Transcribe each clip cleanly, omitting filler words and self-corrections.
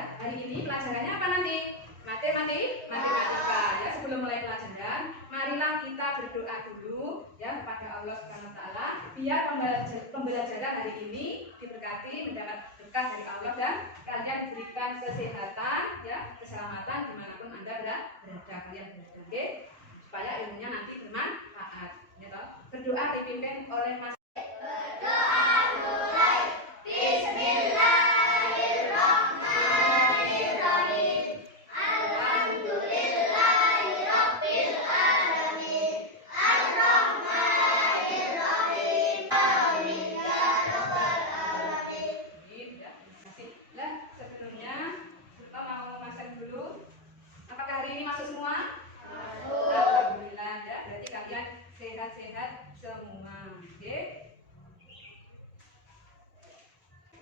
ya. Hari ini pelajarannya apa nanti? Matematika ya. Sebelum mulai pelajaran, marilah kita berdoa dulu ya kepada Allah Subhanahu wa taala biar pembelajaran hari ini diberkati, mendapat berkah dari Allah dan kalian diberikan kesehatan ya, keselamatan dimanapun Anda berada kalian berada. Oke? Supaya ilmunya nanti bermanfaat ya toh. Berdoa dipimpin oleh Mas. Sehat-sehat semua. Oke.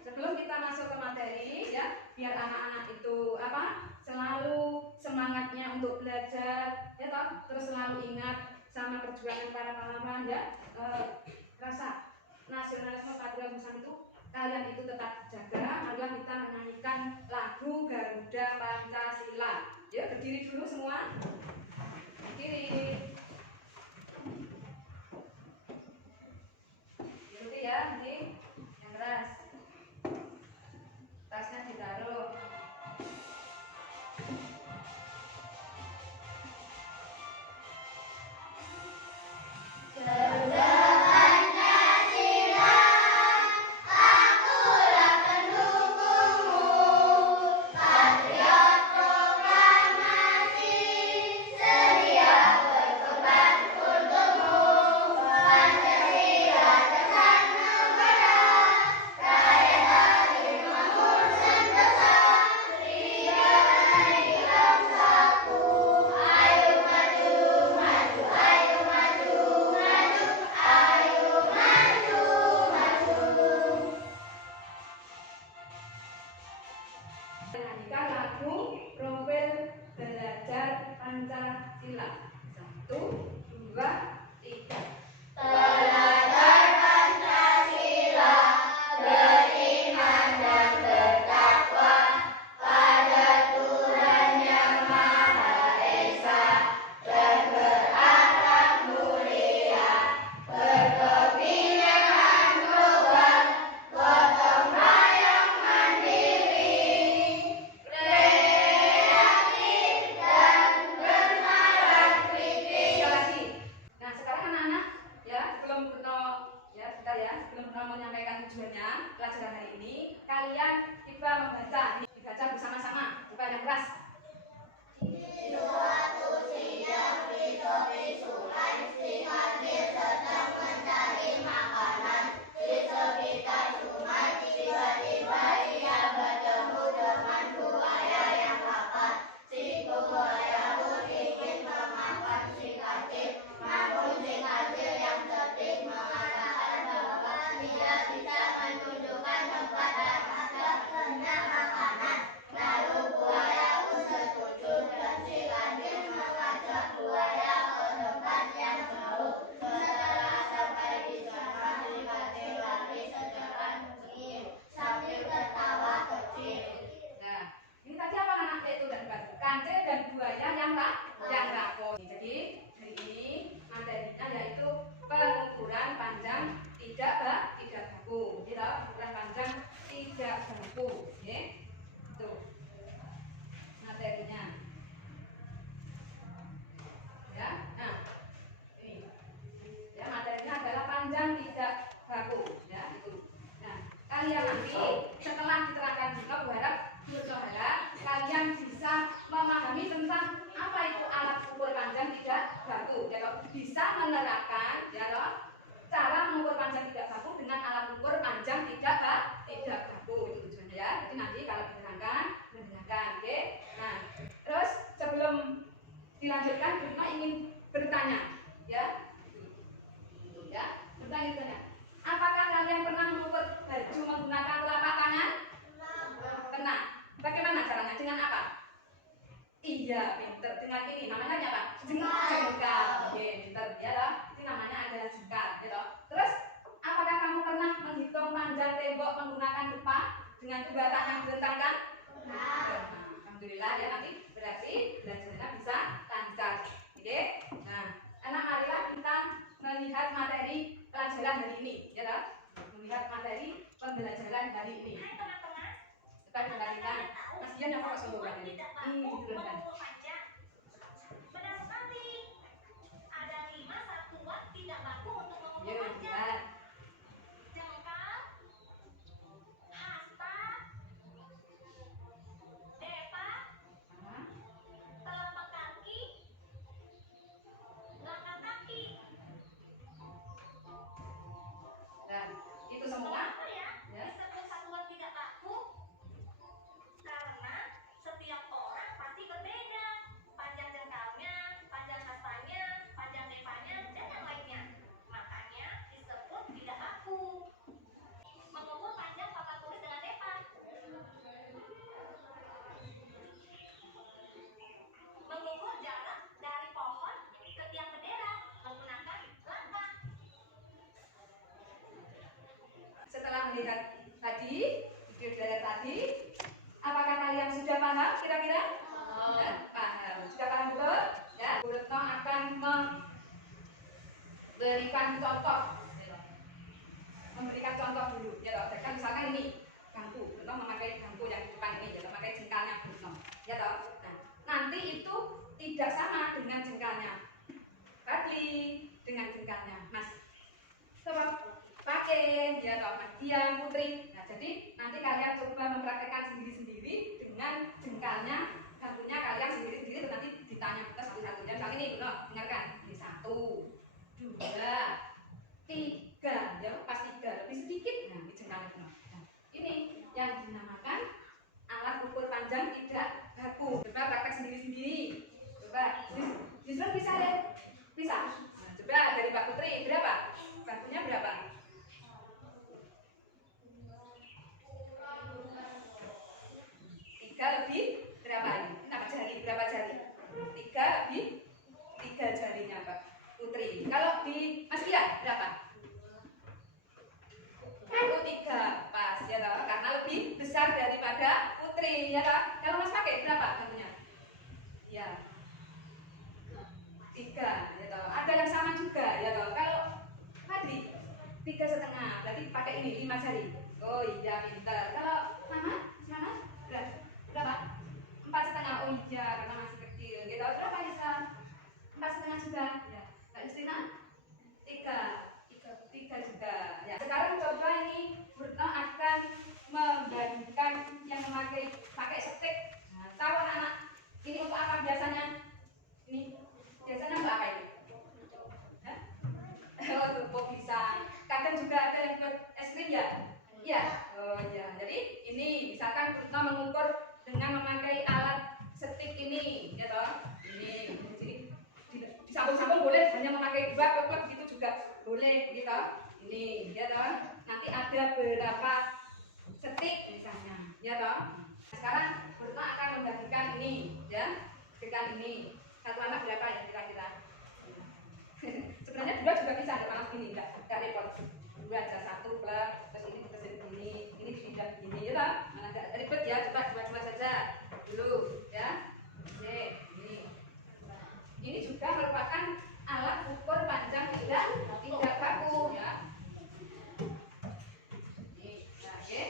Sebelum kita masuk ke materi ya, biar anak-anak itu selalu semangatnya untuk belajar ya toh, terus selalu ingat sama perjuangan para pahlawan ya, rasa nasionalisme patriotisme itu kalian itu tetap jaga. Marilah kita menyanyikan lagu Garuda Pancasila. Ya, berdiri dulu semua. Berdiri. Ya, ini yang keras. Tasnya ditaruh. Nyanyikan lagu Profil Belajar Pancasila. 1, 2, 3. Belajar Pancasila, beriman dan bertakwa pada Tuhan Yang Maha Esa dan berakhlak mulia, berkebinekaan global, gotong royong mandiri, kreatif dan bernalar kritis. Nah, sekarang anak-anak ya, sebelum Bruno menyampaikan tujuannya pelajaran hari ini, kalian coba membaca. Dibaca bersama-sama, coba yang keras. Di suatu sidang filosofi Sulai si Hadir sedang mencari makanan. Di sekitar sungai tiba-tiba ia bertemu dengan buaya yang lapar. Si buaya pun ingin memakan si kancil, namun si kancil yang cerdik mengatakan bahwa dia bisa menunjukkan tempat dan adanya makanan. Lalu buaya pun setuju dan si kancil mengajak buaya ke tempat yang jauh. Setelah sampai di sana, si kancil lari secepat mungkin sambil tertawa kecil. Nah, ini tadi apa anak itu dan kancil dan buaya yang rakor. Jadi hari ini materinya yaitu pengukuran panjang tidak baku. Gitu, ukuran panjang tidak baku. Oke, tuh materinya. Ya, nah ini ya materinya adalah panjang tidak baku. Ya itu. Nah, kalian nanti setelah diterangkan juga, berharap kalian bisa memahami tentang apa itu alat ukur panjang tidak baku. Ya, bisa menerapkan ya loh, cara mengukur panjang tidak baku dengan alat ukur panjang tidak baku. Itu tujuannya ya. Jadi nanti kalau diterangkan, mendengarkan. Oke. Nah, terus sebelum dilanjutkan, Bruno ingin bertanya ya. Ya, bertanya. Apakah kalian pernah mengukur baju menggunakan telapak tangan? Pernah. Bagaimana caranya? Dengan apa? Iya, pinter. Dengan ini namanya apa? Jengkal. Oke, pinter ya loh. Ini namanya adalah jengkal, gitu. Terus, apakah kamu pernah menghitung panjang tembok menggunakan lupa dengan dua tangan dibentangkan? Dia nyokok semua ini. Tidak Ini baku diturunkan. mengukur panjang. Benar sekali. Ada 5 satuan tidak baku untuk mengukur Yuk, panjang. lihat. Jengkal, hasta, depa, Hah? telapak kaki, langkah kaki. Dan itu semua Kenapa ya? ya. Disebut satuan tidak baku? Karena setiap orang pasti berbeda. Panjang jengkalnya, panjang hastanya, panjang depanya, dan yang lainnya. Makanya disebut tidak baku. Mengukur panjang papan tulis dengan depa. Mengukur jarak dari pohon ke tiang bendera menggunakan langkah. Setelah melihat tadi video belajar tadi, apakah kalian sudah paham kira-kira? Ya, paham. Sudah paham betul? Ya, Bu Retno akan memberikan contoh. Memberikan contoh dulu. Ya, toh. Jadi kan misalkan ini bangku, Bu Retno memakai bangku yang di depan ini, ya, memakai jengkalnya Bu Retno. Ya, toh. Nah, nanti itu tidak sama dengan jengkalnya Fadli, dengan jengkalnya Mas. Coba pakai ya toh Mas Dian, Putri. Nah, jadi nanti kalian coba mempraktekkan sendiri-sendiri dengan jengkalnya, bangkunya kalian sendiri-sendiri dan nanti ditanya kita satu-satu. Ya, misalnya ini, Bruno, dengarkan. Ini 1, 2, 3. Ya, pas 3 lebih sedikit. Nah, ini jengkalnya Bruno. Nah, ini yang dinamakan alat ukur panjang tidak baku. Coba praktek sendiri-sendiri. Coba, justru bisa ya? Bisa. Nah, coba dari Mbak Putri berapa? Bangkunya berapa? 3 lebih berapa ini? Kenapa jari? Berapa jari? 3 lebih 3 jarinya Mbak Putri. Kalau di Mas Ria berapa? 3 pas ya toh, karena lebih besar daripada Putri ya toh. Kalau Mas pakai berapa bangkunya? Ya. 3 ya toh. Ada yang sama juga ya toh. Kalau Fadli 3,5 berarti pakai ini 5 jari. Oh iya pintar. Kalau Mama berapa? 4,5. Oh iya karena masih kecil. Gitu. Berapa Nisa? 4,5 juga. Ya. Kak Justina 3 juga. Ya. Sekarang coba ini Retno akan membandingkan yang pakai stik. Nah, tahu anak-anak ini untuk apa biasanya? Ini biasanya untuk apa ini? Hah? Untuk pop pisang. Kadang juga ada yang buat es krim ya? Iya. Oh iya. Jadi ini misalkan Retno mengukur dengan memakai alat stik ini, ya toh. Ini disambung-sambung boleh, hanya memakai 2 klep gitu juga boleh, gitu. Ini, ya toh. Nanti ada berapa stik misalnya, ya toh. Sekarang Retno akan membagikan ini, ya. Dengan ini. Satu anak berapa ya kira-kira? Sebenarnya 2 juga bisa, ada malah gini, enggak repot. 2 aja, 1 plus, terus ini dikasih begini, ini dipindah begini, ya toh. Mana enggak ribet ya, coba 2 saja dulu, ya. Oke, ini juga merupakan alat ukur panjang tidak baku, ya. Ini, nah, oke.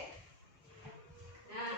Nah,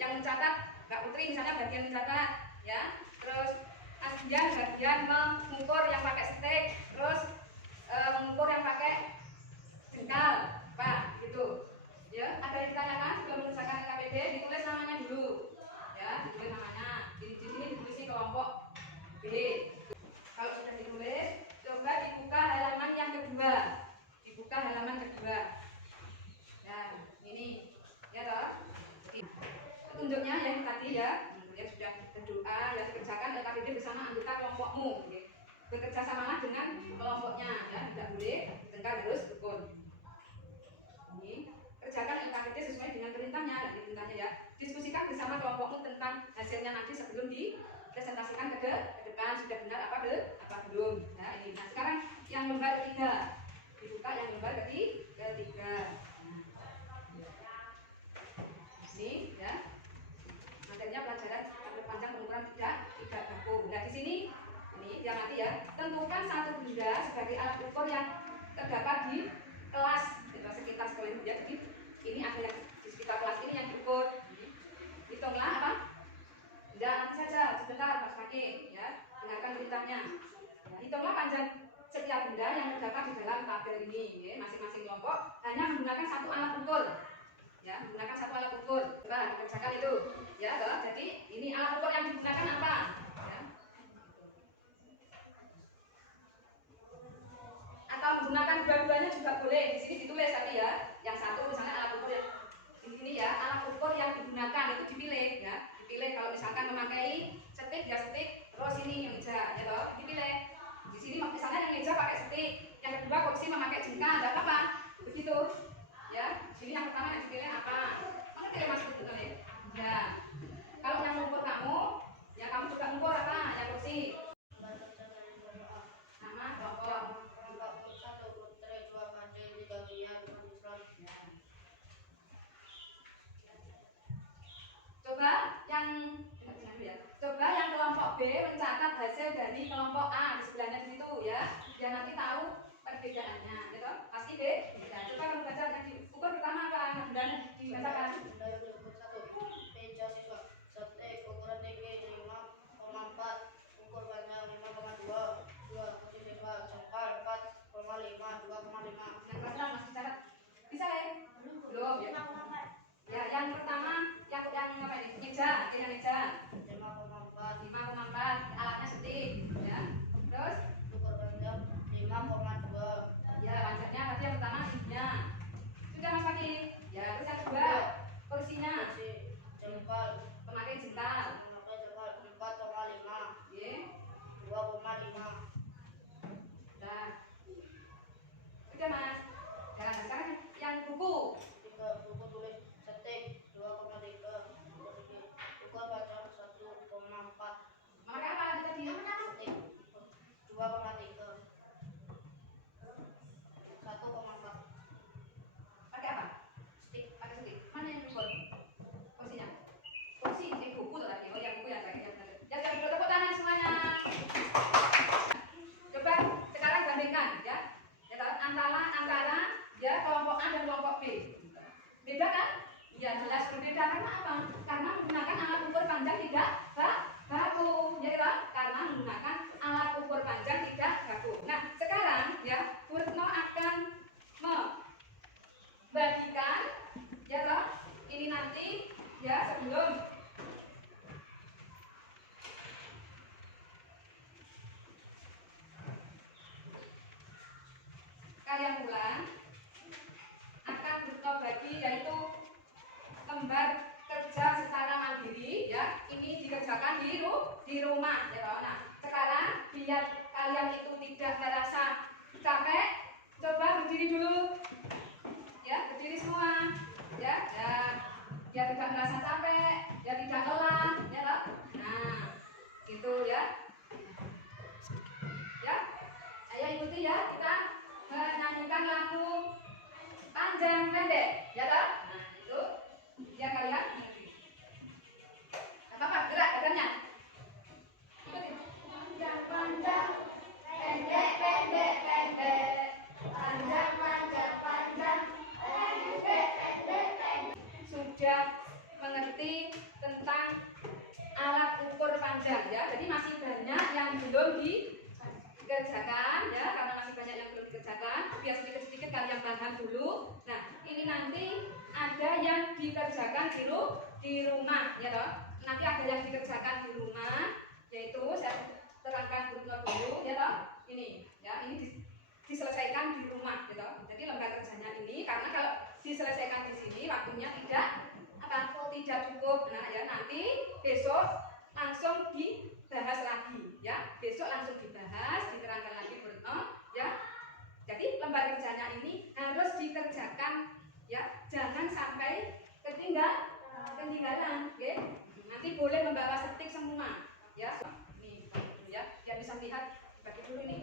yang mencatat Mbak Putri misalnya bagian mencatat ya. Terus Mas Dian bagian mengukur yang pakai stick, terus mengukur yang pakai jengkal, Pak, gitu. Ya, ada yang ditanyakan sebelum mengerjakan LKPD, ditulis namanya dulu. Ya, ditulis namanya. Di sini ditulis kelompok B. Kalau sudah ditulis, coba dibuka halaman yang kedua. Dibuka halaman kedua. Nah, ini ya toh. Petunjuknya yang tadi ya, kemudian sudah berdoa, ya dikerjakan LKPD bersama anggota kelompokmu. Okay. Bekerja samalah dengan kelompoknya, ya tidak boleh tengkar harus rukun. Ini kerjakan LKPD sesuai dengan perintahnya dan perintahnya ya. Diskusikan bersama kelompokmu tentang hasilnya nanti sebelum dipresentasikan ke depan sudah benar apa belum. Nah ini. Nah sekarang yang lembar ketiga dibuka yang lembar ketiga. Ini ya. Materinya pelajaran tabel panjang pengukuran tidak baku. Nah di sini ini yang nanti ya tentukan satu benda sebagai alat ukur yang terdapat di kelas sekitar sekolah ya. Jadi ini ada yang di sekitar kelas ini yang diukur. Hitunglah apa? Tidak nanti saja sebentar Mas Fakih ya. Dengarkan perintahnya. Ya, hitunglah panjang setiap benda yang terdapat di dalam tabel ini. Ya. Masing-masing kelompok hanya menggunakan satu alat ukur. Ya, menggunakan satu alat ukur. Coba kerjakan itu. Ya, toh. Jadi ini alat ukur yang digunakan apa? Ya. Atau menggunakan dua-duanya juga boleh. Di sini ditulis tadi ya. Yang satu misalnya alat ukur yang di sini ya, alat ukur yang digunakan itu dipilih ya. Dipilih kalau misalkan memakai stick ya stick, terus ini yang meja ya toh, dipilih. Di sini misalnya yang meja pakai stick, yang kedua kursi memakai jengkal, enggak apa-apa. Begitu. Ya, sini yang pertama yang dipilih apa? Mana pilih masuk betul ya? Ya. Kalau yang mengukur kamu, ya kamu juga mengukur apa? Yang kursi. Nama kelompok. Coba yang kelompok B mencatat hasil dari kelompok A di sebelahnya di situ ya. Biar nanti tahu perbedaannya, gitu. Pasti B. Ya, coba kamu baca yang diukur pertama apa? Dan dibacakan. Meja siswa, stek ukuran tinggi 5,4, ukur panjang 5,2, 2 kursi siswa, jengkal 4,5, 2,5. Yang pertama masih catat. Bisa ya? Belum ya. Ya, yang pertama yang apa ini? Meja, yang meja. 5,4 alatnya stick ya. Terus Ukur panjang 5,2. ya panjangnya tadi yang pertama tingginya sudah Mas Fakih ya. Terus yang kedua kursinya Kursi jengkal pemakai jengkal 4,5 ya. 2,5. Nah sudah Mas. Sekarang yang buku 3 buku tulis stek 2,3, ukur panjang 1,4. memakai apa tadi? Stek 2,3, 1,4. Pakai apa? Stik. Pakai stick. Mana yang buku? Kursinya. Kursi buku tuh tadi. Oh ya buku yang pakai ya. Ya tepuk tangan semuanya. Coba sekarang bandingkan ya. Ya antara ya kelompok A dan kelompok B. Beda kan? Ya jelas berbeda karena apa? Karena menggunakan alat ukur panjang tidak baku, ya kan? Karena menggunakan alat ukur panjang tidak baku. Nah sekarang ya Purno akan membagikan ya toh ini nanti ya sebelum kalian pulang akan Purno bagi yaitu lembar kerja secara mandiri ya. Ini dikerjakan di rumah ya toh. Nah sekarang biar kalian itu tidak merasa capek, coba berdiri dulu ya, berdiri semua ya. Ya biar tidak merasa capek, biar tidak lelah ya toh. Nah gitu ya. Ya ayo ikuti ya, kita menyanyikan lagu panjang pendek ya toh. Nah itu biar kalian apa gerak badannya. Panjang panjang pendek pendek pendek, panjang panjang panjang pendek pendek pendek. Sudah mengerti tentang alat ukur panjang ya. Jadi masih banyak yang belum dikerjakan ya, karena masih banyak yang belum dikerjakan. Biar sedikit-sedikit kalian paham dulu. Nah, ini nanti ada yang dikerjakan di rumah ya toh. Nanti ada yang dikerjakan di rumah, yaitu saya terangkan dulu ya toh. Ini ya, ini diselesaikan di rumah gitu. Jadi lembar kerjanya ini, karena kalau diselesaikan di sini waktunya tidak cukup. Nah ya, nanti besok langsung dibahas lagi ya. Besok langsung dibahas, diterangkan lagi ya. Jadi lembar kerjanya ini harus dikerjakan ya, jangan sampai ketinggalan, oke? Nanti boleh membawa setik semua ya. Nih ya, biar bisa melihat, bagi dulu ini.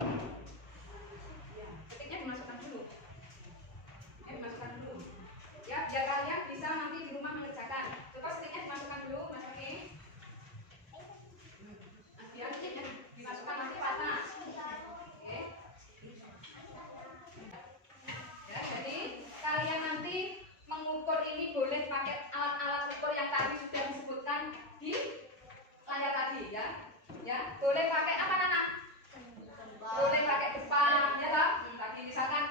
Ketiknya dimasukkan dulu. Dimasukkan dulu. Ya, biar kalian bisa nanti di rumah mengerjakan. Coba ketiknya dimasukkan dulu, masukin. Biar ketiknya dimasukkan nanti patah. Oke. Ya, jadi kalian nanti mengukur ini boleh pakai alat-alat ukur yang tadi sudah disebutkan di layar tadi ya. Ya, boleh pakai apa Nana? Boleh pakai depan ya toh. Tadi misalkan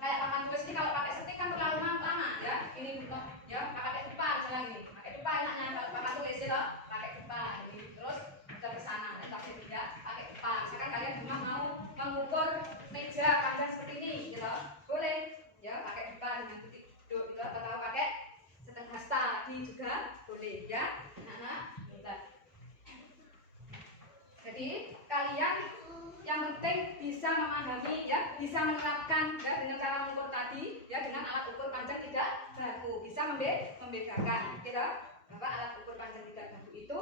kayak papan tulis ini kalau pakai setik kan terlalu lama ya. Ini ya pakai depan misalnya ini. Pakai depan enaknya kalau papan tulis ya toh, pakai depan ini. Terus udah ke sana dan tapi tidak pakai depan. Misalkan kalian cuma mau mengukur meja panjang seperti ini gitu. Boleh ya pakai depan dengan titik duduk gitu, atau pakai setengah hasta juga boleh ya. Nah, jadi kalian yang penting bisa memahami ya, bisa menerapkan ya dengan cara mengukur tadi ya, dengan alat ukur panjang tidak baku, bisa membedakan kita bahwa alat ukur panjang tidak baku itu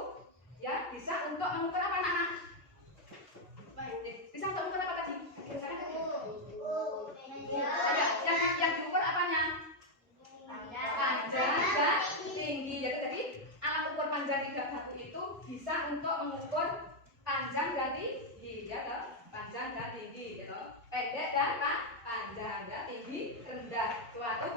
ya bisa untuk mengukur apa anak-anak? Bisa untuk mengukur apa tadi? Yang diukur apanya? Panjang dan tinggi ya. Jadi alat ukur panjang tidak baku itu bisa untuk mengukur panjang dan tinggi ya toh, panjang dan tinggi gitu, pendek dan panjang ya, tinggi rendah suatu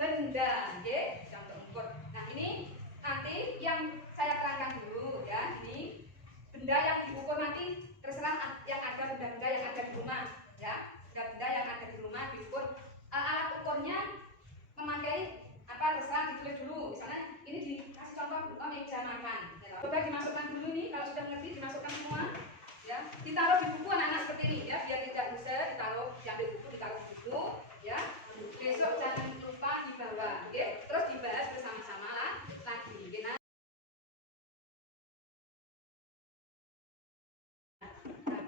benda oke, yang mengukur. Nah ini nanti yang saya terangkan dulu ya, ini benda yang diukur nanti terserah yang ada, benda-benda yang ada di rumah ya, benda-benda yang ada di rumah diukur. Alat ukurnya memakai apa terserah, ditulis dulu. Misalnya ini dikasih contoh meja makan. Coba dimasukkan dulu nih, kalau sudah ngerti dimasukkan semua. Ya, ditaruh di buku anak-anak seperti ini ya, biar tidak bisa ditaruh, diambil buku, ditaruh di buku ya. Besok jangan lupa dibawa, oke? Terus dibahas bersama-sama lagi. Oke, nah,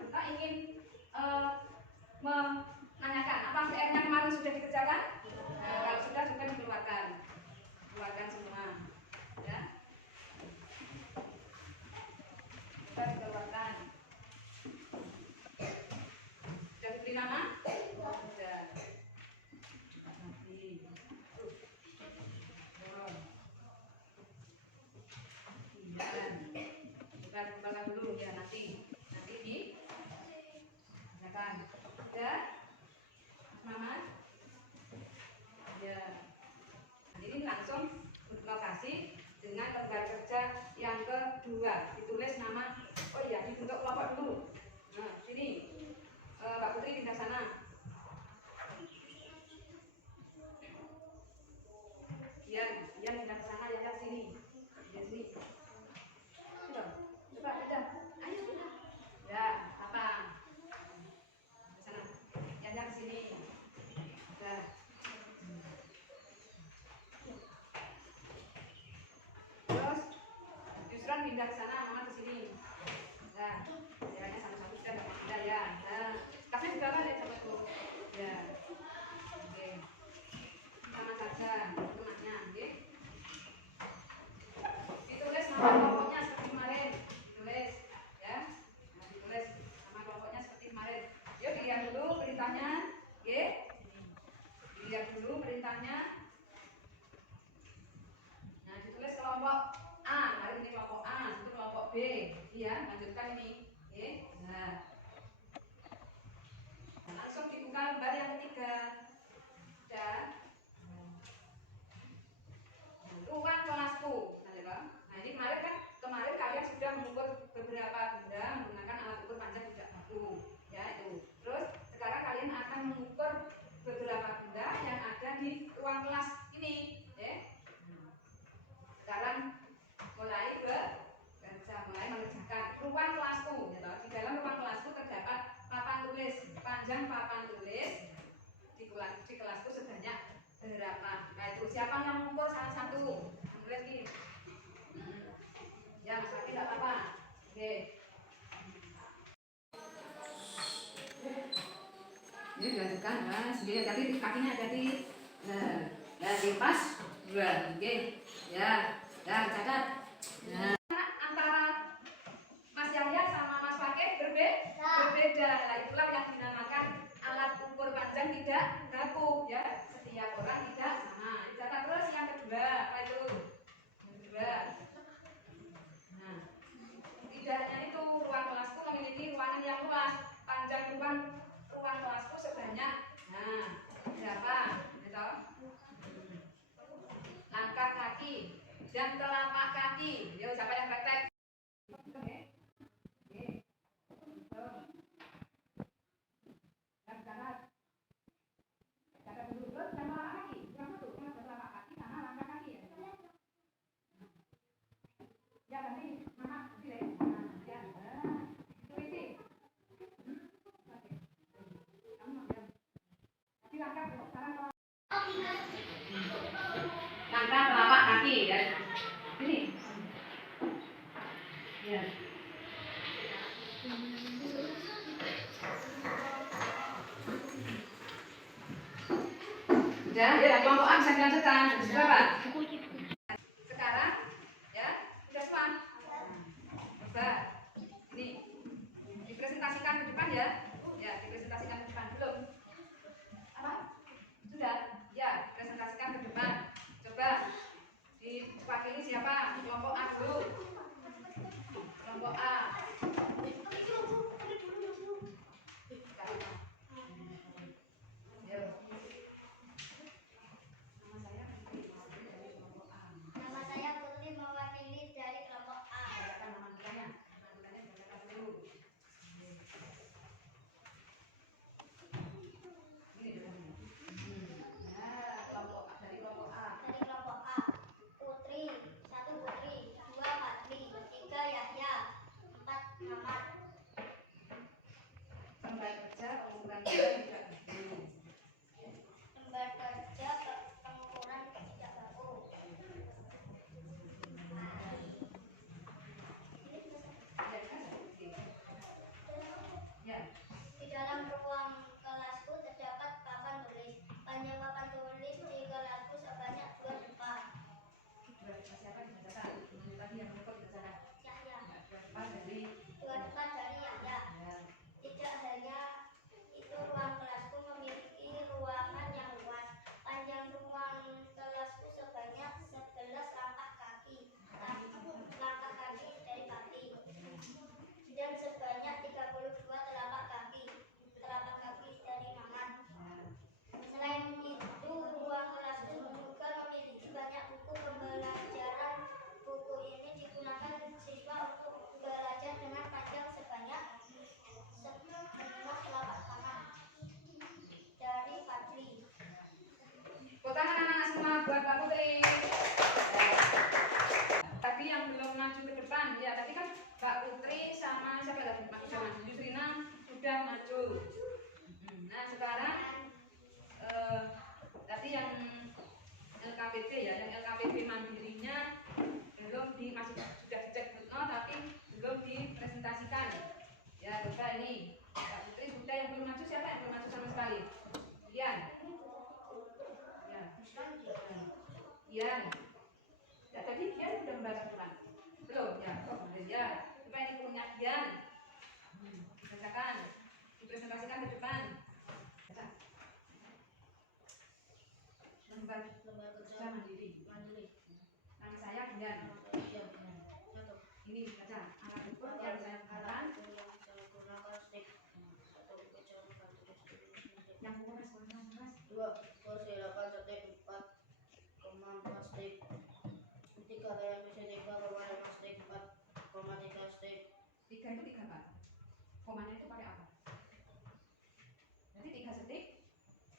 kita ingin menanyakan apa PR-nya kemarin sudah dikerjakan? Nah, kalau sudah juga dikeluarkan semua ya. Kita dikeluarkan. Sudah diberi nama? Sudah. Nanti. Kita kembangkan dulu ya, nanti di kerjakan. Ya, Mama. Ya. Ini langsung lokasi dengan lembar kerja yang kedua, ditulis nama. Oh iya, dibentuk kelompok dulu. Nah, sini Mbak Putri pindah sana. Dia pindah ke sana, yang ke sini. Dia sini. Coba pindah. Ayo pindah. Ya, apa? Ke sana. Yang ke sini. Nah. Terus Yusran pindah ke sana, Mama ke sini. Nah, jalannya sama-sama sudah dapat pindah ya. Nah, tasnya di bawah deh sama tuh. Ya. Oke. Sama saja temannya, oke. Ditulis nama kelompoknya seperti kemarin. Ditulis ya. Nah, ditulis nama kelompoknya seperti kemarin. Yuk dilihat dulu perintahnya, oke. Dilihat dulu perintahnya. Nah, ditulis kelompok A, mari ini kelompok A, itu kelompok B. Iya, lanjutkan ini. Oke. Nah. Langsung dibuka lembar yang ketiga. Sudah. panjang papan tulis di kelasku sebanyak berapa? Nah itu siapa yang mengukur salah satu? Lihat ini. Ya, Mas Fakih tidak apa-apa. Oke. Ini dilanjutkan, Mas. Jadi kakinya hati-hati. Nah, dipas. Dua. Oke. Ya, catat. Nah, antara Mas Yahya sama Mas Fakih berbeda. Nah, itulah yang dinamakan alat ukur panjang tidak baku. Ya, setiap orang tidak sama. Catat terus yang kedua. Apa itu? Yang kedua. Nah, tidaknya itu ruang kelasku memiliki ruangan yang luas. Panjang ruang kelasku sebanyak berapa? Gitu. Langkah kaki dan telapak kaki. Yuk, siapa yang praktek? Langkah telapak kaki ya. Ini. Ya. Sudah, ya kelompok A bisa dilanjutkan. Sudah, Pak? Sekarang ya, sudah semua. Coba. Ini dipresentasikan ke depan ya. Ya, dipresentasikan ke depan belum? Apa? Sudah? Ya, dipresentasikan ke depan. Coba diwakili siapa? Kelompok A dulu. Kelompok A. Nama saya Putri mewakili dari kelompok A. Dari kelompok A. Putri, 1 Putri, 2 Fadli, 3 Yahya, 4 Muhammad. Lembar kerja pengukuran tidak baku. Lembar kerja pengukuran tidak baku. Ya. Di dalam ruang kelasku terdapat papan tulis. Panjang papan tulis di kelasku sebanyak 2 depan. Siapa dibacakan? Tadi yang mengukur dibacakan. Yahya. 2 depan dari 2 depan dari Yahya. ya. Tidak hanya itu, ruang kelasku memiliki ruangan yang luas. Panjang ruang kelasku sebanyak 11 langkah kaki. Langkah kaki dari kaki. Dan sebanyak 32 telapak kaki. Telapak kaki dari Maman. Selain itu, ruang kelasku juga memiliki banyak buku pembelajaran. Buku ini digunakan siswa untuk belajar dengan panjang sebanyak 11 telapak tangan. Dari Fadli. Tepuk tangan anak-anak semua buat Pak Putri. Tadi yang belum maju ke depan, ya tadi kan Mbak Putri sama siapa lagi? Yusrina sudah maju. Nah sekarang tadi yang LKPB ya, yang LKPB mandirinya masih sudah dicek footnote tapi belum dipresentasikan. Ya coba ini Mbak Putri sudah, yang belum maju siapa yang belum maju sama sekali? Ian. Ya. Ian. Ya, tadi Ian sudah membaca Quran. Belum ya? Oh, ya. Coba ini punya Ian. Bacakan. Dipresentasikan ke depan. Baca. Lembar kerja mandiri. Nama saya Ian. Ini baca. Alat ukur yang saya gunakan. Yang ukur mas. 2 kursi 8 stik 4 koma 4 stik 3 televisi 3 koma 5 stik 4 koma 3 stik. 3 itu 3 Pak. Komanya itu pakai apa? Jadi 3 stik.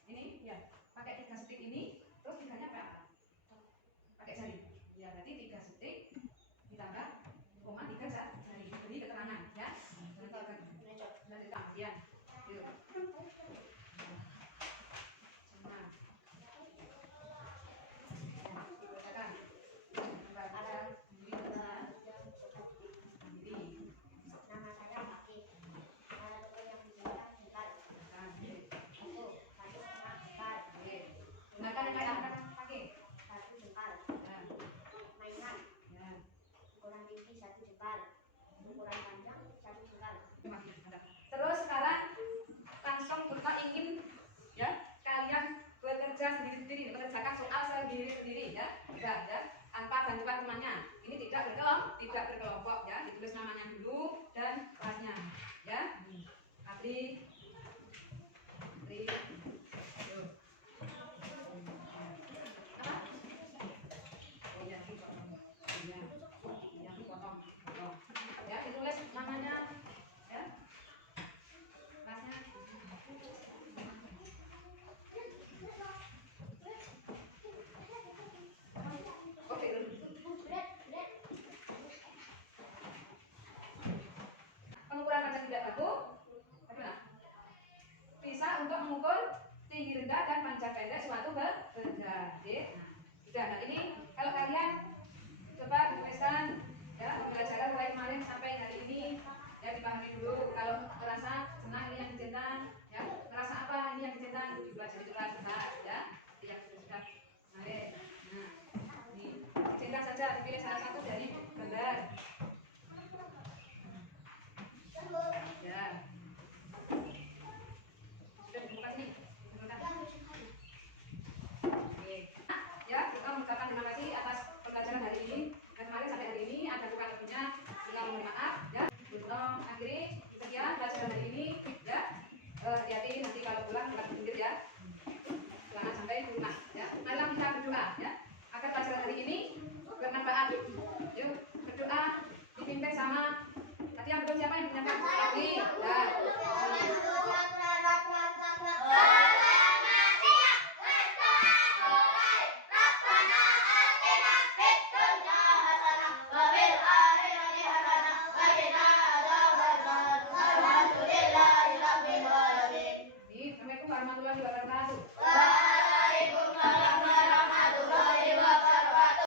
Ini ya, pakai 3 stik ini, terus 3-nya pakai apa? Pakai jari. Ya, berarti 3 stik ditambah koma 3 jari. Beri keterangan ya. Lanjutkan. Ya. Yuk. jengkal. Ukuran panjang 1 jengkal. Terus sekarang langsung kita ingin ya kalian bekerja sendiri-sendiri mengerjakan soal sendiri-sendiri ya, udah ya tanpa bantuan temannya.